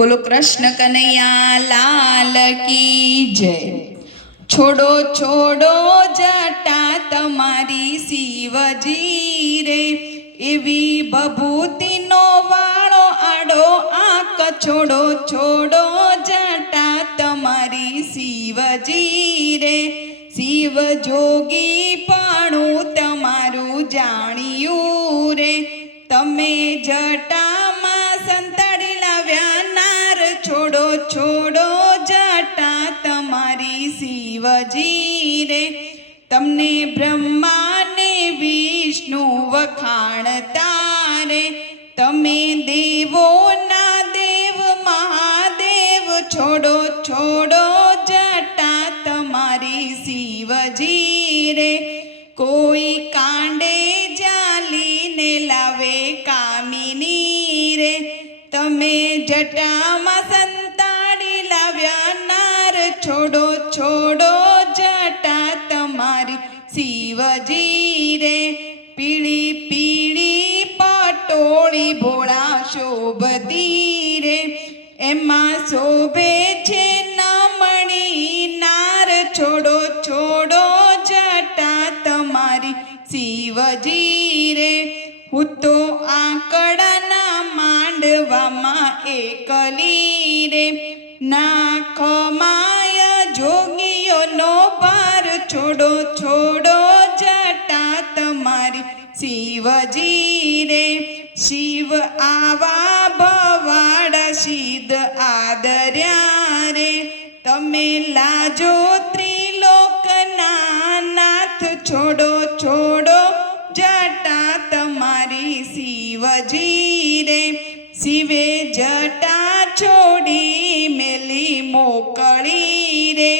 बोलो कृष्ण कन्हैया लाल की जय। छोड़ो छोड़ो जटा तमारी शिवजी रे, एवी बभूति नो वाळो आडो आंक। छोड़ो छोड़ो जटा तमारी शिवजी रे, शिव जोगी पाणु तमारू जाणियू रे। तमे जटा संताड़ी लाव्या नार, छोड़ो छोड़ो जटा तमारी शिवजी रे। तमने ब्रह्मा ने विष्णु वखाणता रे, तमे देवो ना देव महादेव। छोड़ो छोड़ो जटा तमारी शिवजी रे, कोई कांडे जाली ने लावे कामिनी रे। तमे जटामां संताड़ी लाव्या नार, छोड़ो छोड़ो जटा तमारी शिवजी रे। पीળી पीળી पटोળી भोळा शोभती रे, एमां शोभे छे नमणी नार। छोड़ो छोड़ो जटा तमारी शिवजी रे, हूँ तो आंकड़ाना मांडवामां एकली रे। नाखमाय जोगीओनो भार, छोड़ो छोड़ो जटा तमारी शिवजी रे। शिव आवा भवाड़ा सिद्ध आदर्या रे, तमे लाजो त्रिलोकना नाथ। छोड़ो छोड़ो जटा तमारी शिवजी रे, शिवे जटा छोड़ी मेली मोकली रे।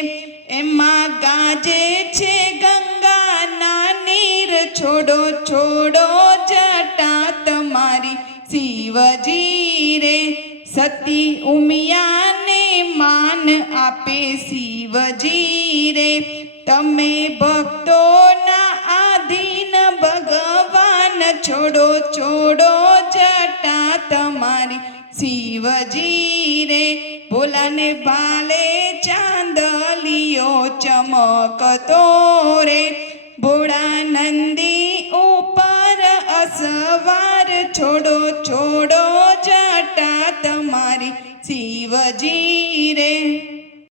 एमा गाजे छे गंगा ना नीर, छोड़ो छोड़ो जटा तमारी शिवजी रे। सती उमिया ने मान आपे शिवजी रे, तमे भक्तो ना आधीन भगवान। छोड़ो छोड़ो जटा तमारी शिवजी रे, भोला ने भाले चांदलियो चमकतो रे। भोळा नंदी ऊपर असवार, छोड़ो छोड़ो जटा तमारी शिवजी रे।